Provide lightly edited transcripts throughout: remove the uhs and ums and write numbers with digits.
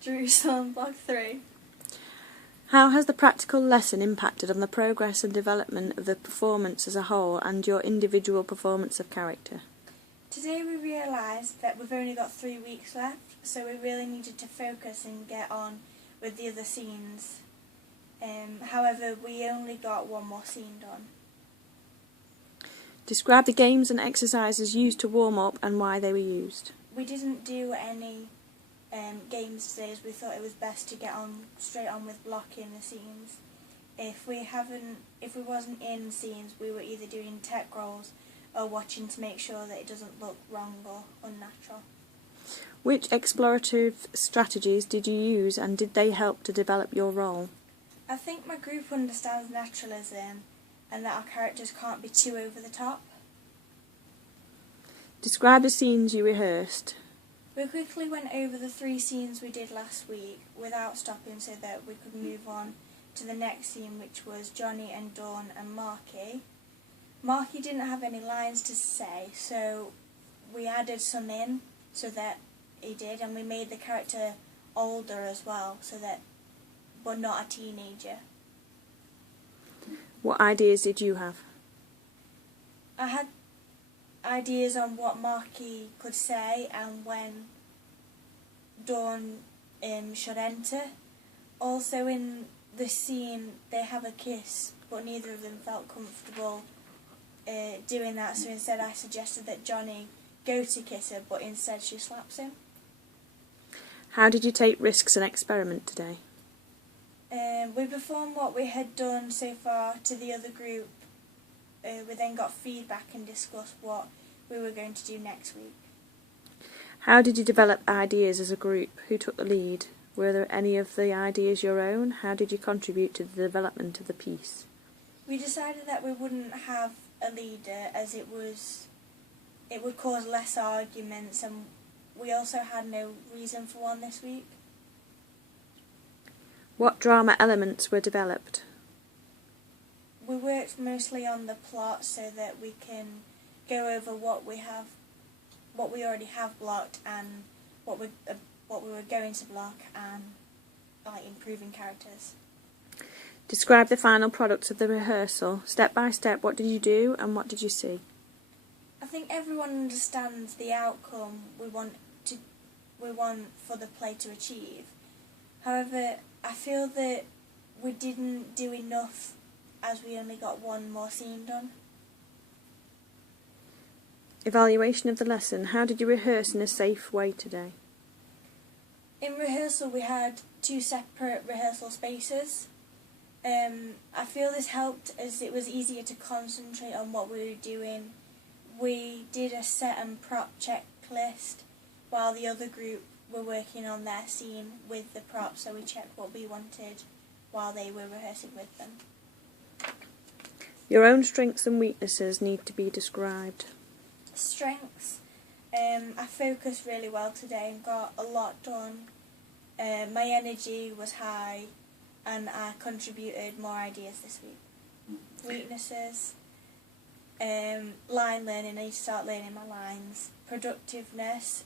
Jerusalem, Block 3. How has the practical lesson impacted on the progress and development of the performance as a whole and your individual performance of character? Today we realised that we've only got 3 weeks left, so we really needed to focus and get on with the other scenes. However, we only got one more scene done. Describe the games and exercises used to warm up and why they were used. We didn't do any games today as we thought it was best to get on straight on with blocking the scenes. If we wasn't in scenes, we were either doing tech rolls or watching to make sure that it doesn't look wrong or unnatural. Which explorative strategies did you use and did they help to develop your role? I think my group understands naturalism and that our characters can't be too over the top. Describe the scenes you rehearsed. We quickly went over the 3 scenes we did last week without stopping so that we could move on to the next scene, which was Johnny and Dawn and Marky. Marky didn't have any lines to say, so we added some in so that he did, and we made the character older as well, but not a teenager. What ideas did you have? I had ideas on what Marky could say and when Dawn should enter. Also in the scene they have a kiss, but neither of them felt comfortable doing that, so instead I suggested that Johnny go to kiss her, but instead she slaps him. How did you take risks and experiment today? We performed what we had done so far to the other group. We then got feedback and discussed what we were going to do next week. How did you develop ideas as a group? Who took the lead? Were there any of the ideas your own? How did you contribute to the development of the piece? We decided that we wouldn't have a leader as it would cause less arguments, and we also had no reason for one this week. What drama elements were developed? We worked mostly on the plot so that we can go over what we already have blocked and what we were going to block, and improving characters. Describe the final products of the rehearsal. Step by step, what did you do and what did you see? I think everyone understands the outcome we want for the play to achieve. However, I feel that we didn't do enough as we only got one more scene done. Evaluation of the lesson. How did you rehearse in a safe way today? In rehearsal we had 2 separate rehearsal spaces. I feel this helped as it was easier to concentrate on what we were doing. We did a set and prop checklist while the other group were working on their scene with the props, so we checked what we wanted while they were rehearsing with them. Your own strengths and weaknesses need to be described. Strengths. I focused really well today and got a lot done. My energy was high and I contributed more ideas this week. Weaknesses. Line learning, I need to start learning my lines. Productiveness,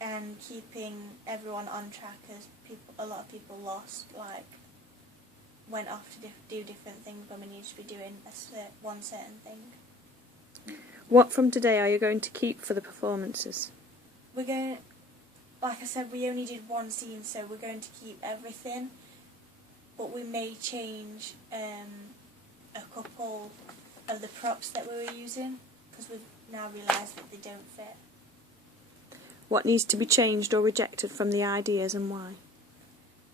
and keeping everyone on track as a lot of people lost, went off to do different things when we needed to be doing one certain thing. What from today are you going to keep for the performances? We're going, like I said, we only did one scene, so we're going to keep everything, but we may change a couple of the props that we were using because we've now realised that they don't fit. What needs to be changed or rejected from the ideas and why?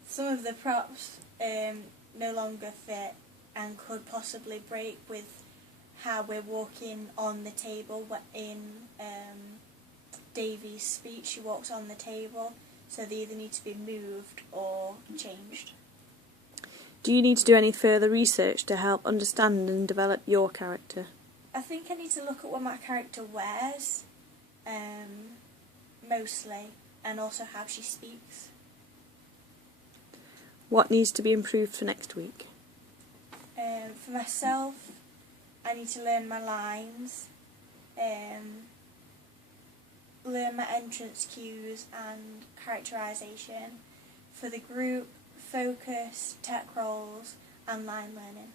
Some of the props no longer fit and could possibly break with how we're walking on the table. In Davy's speech, she walks on the table, so they either need to be moved or changed. Do you need to do any further research to help understand and develop your character? I think I need to look at what my character wears, mostly, and also how she speaks. What needs to be improved for next week? For myself, I need to learn my lines. learn my entrance cues and characterisation. For the group, focus, tech roles and line learning.